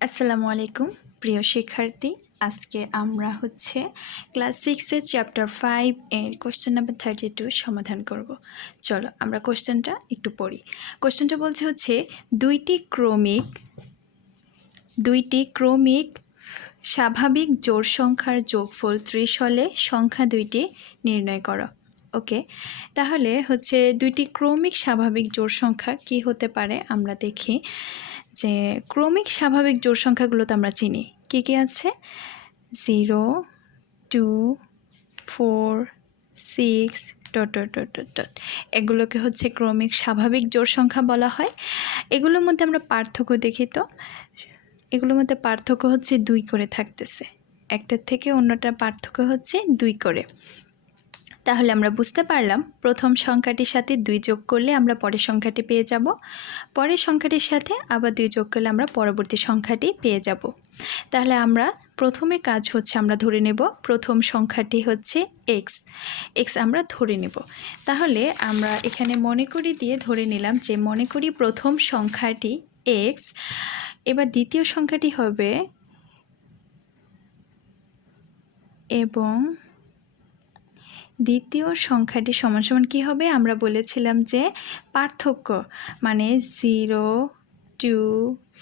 আসসালামু আলাইকুম, প্রিয় শিক্ষার্থী। আজকে আমরা হচ্ছে ক্লাস সিক্সের চ্যাপ্টার ফাইভ এর কোশ্চেন নাম্বার থার্টি টু সমাধান করব। চলো আমরা কোশ্চেনটা একটু পড়ি। কোশ্চেনটা বলছে হচ্ছে, দুইটি ক্রমিক দুইটি ক্রমিক স্বাভাবিক জোড় সংখ্যার যোগফল ত্রিশ হলে সংখ্যা দুইটি নির্ণয় করো। ওকে? তাহলে হচ্ছে দুইটি ক্রমিক স্বাভাবিক জোড় সংখ্যা কি হতে পারে? আমরা দেখি। যে ক্রমিক স্বাভাবিক জোড় সংখ্যাগুলো তো আমরা চিনি। কী কী আছে? Zero, two, four, six, dot dot dot এগুলোকে হচ্ছে ক্রমিক স্বাভাবিক জোড় সংখ্যা বলা হয়। এগুলোর মধ্যে আমরা পার্থক্য দেখি তো। এগুলোর মধ্যে পার্থক্য হচ্ছে দুই করে থাকতেছে। একটার থেকে অন্যটার পার্থক্য হচ্ছে দুই করে। তাহলে আমরা বুঝতে পারলাম। প্রথম সংখ্যাটির সাথে দুই যোগ করলে আমরা পরের সংখ্যাটি পেয়ে যাব। পরের সংখ্যাটির সাথে আবার দুই যোগ করলে আমরা পরবর্তী সংখ্যাটি পেয়ে যাব। তাহলে আমরা প্রথমে কাজ হচ্ছে আমরা ধরে নেব। প্রথম সংখ্যাটি হচ্ছে এক্স এক্স আমরা ধরে নেব। তাহলে আমরা এখানে মনে করি দিয়ে ধরে নিলাম যে মনে করি প্রথম সংখ্যাটি এক্স এবার দ্বিতীয় সংখ্যাটি হবে এবং দ্বিতীয় সংখ্যাটি সমান সমান কী হবে? আমরা বলেছিলাম যে পার্থক্য মানে জিরো, টু,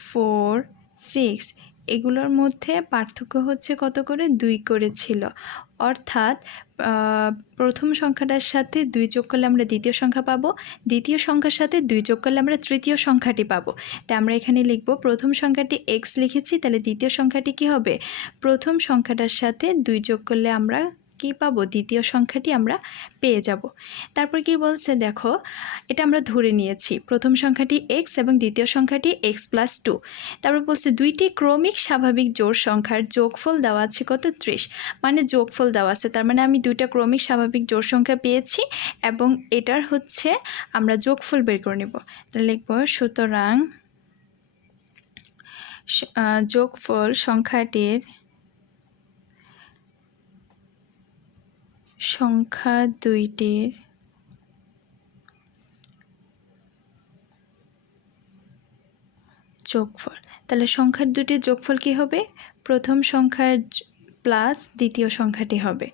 ফোর, সিক্স, এগুলোর মধ্যে পার্থক্য হচ্ছে কত করে? দুই করে ছিল। অর্থাৎ প্রথম সংখ্যাটার সাথে দুই যোগ করলে আমরা দ্বিতীয় সংখ্যা পাবো। দ্বিতীয় সংখ্যার সাথে দুই যোগ করলে আমরা তৃতীয় সংখ্যাটি পাবো। তাই আমরা এখানে লিখব, প্রথম সংখ্যাটি এক্স লিখেছি, তাহলে দ্বিতীয় সংখ্যাটি কি হবে? প্রথম সংখ্যাটার সাথে দুই যোগ করলে আমরা কি পাবো? দ্বিতীয় সংখ্যাটি আমরা পেয়ে যাব। তারপর কি বলছে? দেখো, এটা আমরা ধরে নিয়েছি। প্রথম সংখ্যাটি এক্স এবং দ্বিতীয় সংখ্যাটি এক্স প্লাস টু তারপর বলছে, দুইটি ক্রমিক স্বাভাবিক জোড় সংখ্যার যোগফল দেওয়া আছে কত? ত্রিশ। মানে যোগফল দেওয়া আছে। তার মানে আমি দুইটা ক্রমিক স্বাভাবিক জোড় সংখ্যা পেয়েছি এবং এটার হচ্ছে আমরা যোগফল বের করে নেব। লিখব, সুতরাং যোগফল সংখ্যাটির সংখ্যা দুইটির যোগফল। তাহলে সংখ্যার দুটির যোগফল কি হবে? প্রথম সংখ্যার প্লাস দ্বিতীয় সংখ্যাটি হবে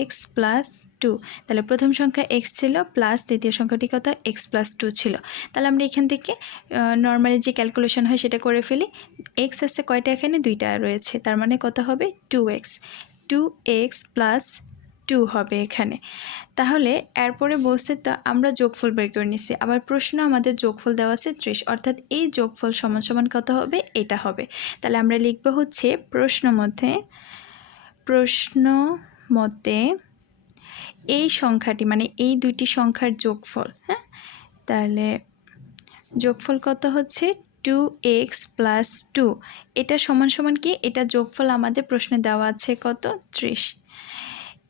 এক্স প্লাস টু তাহলে প্রথম সংখ্যা এক্স ছিল প্লাস দ্বিতীয় সংখ্যাটি কত? এক্স প্লাস টু ছিল। তাহলে আমরা এখান থেকে নর্মালি যে ক্যালকুলেশন হয় সেটা করে ফেলি। এক্স আছে কয়টা এখানে? দুইটা রয়েছে। তার মানে কত হবে? Two x two x plus two হবে এখানে। তাহলে এরপরে বলছে তা, আমরা যোগফল বের করে নিছি। আবার প্রশ্ন আমাদের যোগফল দেওয়া আছে ত্রিশ, অর্থাৎ এই যোগফল সমান সমান কত হবে? এটা হবে। তাহলে আমরা লিখব হচ্ছে প্রশ্ন মধ্যে, প্রশ্ন মতে এই সংখ্যাটি মানে এই দুইটি সংখ্যার যোগফল হ্যাঁ? তাহলে যোগফল কত হচ্ছে? টু এক্স প্লাস টু এটা সমান সমান কি? এটা যোগফল আমাদের প্রশ্নে দেওয়া আছে কত? ত্রিশ।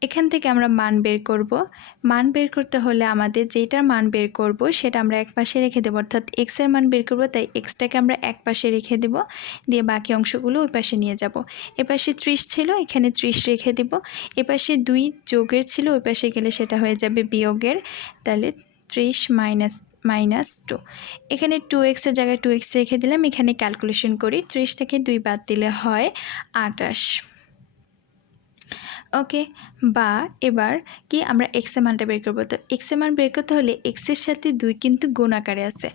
এখান থেকে আমরা মান বের করব। মান বের করতে হলে আমাদের যেটার মান বের করব সেটা আমরা এক পাশে রেখে দেবো। অর্থাৎ এক্সের মান বের করব, তাই এক্সটাকে আমরা এক পাশে রেখে দেব। দিয়ে বাকি অংশগুলো ওই পাশে নিয়ে যাব। এপাশে ত্রিশ ছিল, এখানে ত্রিশ রেখে দেব। এপাশে দুই যোগের ছিল, ওই পাশে গেলে সেটা হয়ে যাবে বিয়োগের। তাহলে ত্রিশ মাইনাস মাইনাস টু। এখানে টু এক্সের জায়গায় টু এক্স রেখে দিলাম। এখানে ক্যালকুলেশন করি। ত্রিশ থেকে দুই বাদ দিলে হয় আটাশ। ওকে বা এবার কি আমরা এক্সের মানটা বের করব? তো এক্সের মান বের করতে হলে এক্সের সাথে দুই কিন্তু গুণ আকারে আছে।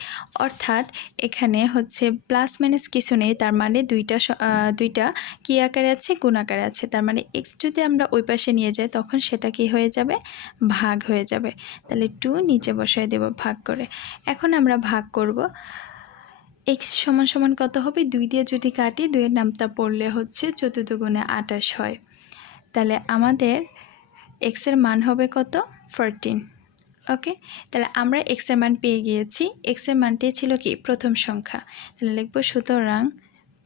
অর্থাৎ এখানে হচ্ছে প্লাস মাইনাস কিছু নেই, তার মানে দুইটা দুইটা কী আকারে আছে? গুণ আকারে আছে। তার মানে এক্স যদি আমরা ওই পাশে নিয়ে যাই, তখন সেটা কি হয়ে যাবে? ভাগ হয়ে যাবে। তাহলে টু নিচে বসায় দেব ভাগ করে। এখন আমরা ভাগ করব। এক্স সমান সমান কত হবে? দুই দিয়ে যদি কাটি, দুইয়ের নামটা পড়লে হচ্ছে চতুর্থ গুণে আটাশ হয়। তাহলে আমাদের এক্সের মান হবে কত? ফোরটিন ওকে তাহলে আমরা এক্সের মান পেয়ে গিয়েছি। এক্সের মানটি ছিল কি? প্রথম সংখ্যা। তাহলে লিখব, সুতরাং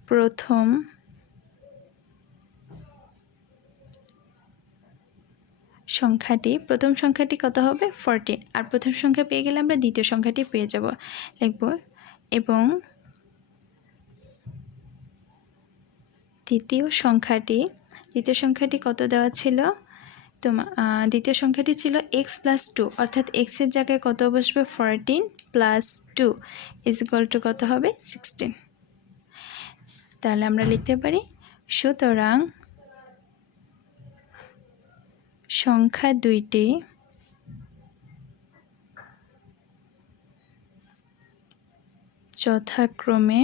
প্রথম সংখ্যাটি প্রথম সংখ্যাটি কত হবে? ফোরটিন আর প্রথম সংখ্যা পেয়ে গেলে আমরা দ্বিতীয় সংখ্যাটি পেয়ে যাব। লিখব, এবং দ্বিতীয় সংখ্যাটি দ্বিতীয় সংখ্যাটি কত দেওয়া ছিল? তোমার দ্বিতীয় সংখ্যাটি ছিল এক্স প্লাস টু অর্থাৎ এক্সের জায়গায় কত বসবে? Fourteen plus two is equal to কত হবে? সিক্সটিন তাহলে আমরা লিখতে পারি, সুতরাং সংখ্যা দুইটি যথাক্রমে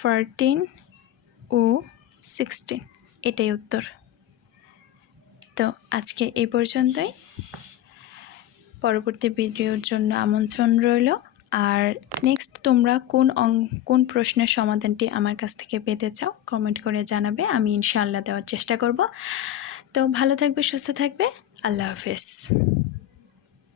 ফার্টিন ও সিক্সটিন এটাই উত্তর। তো আজকে এই পর্যন্তই। পরবর্তী ভিডিওর জন্য আমন্ত্রণ রইল। আর নেক্সট তোমরা কোন অং, কোন প্রশ্নের সমাধানটি আমার কাছ থেকে পেতে চাও কমেন্ট করে জানাবে। আমি ইনশাআল্লাহ দেওয়ার চেষ্টা করব। তো ভালো থাকবে, সুস্থ থাকবে। আল্লাহ হাফেজ।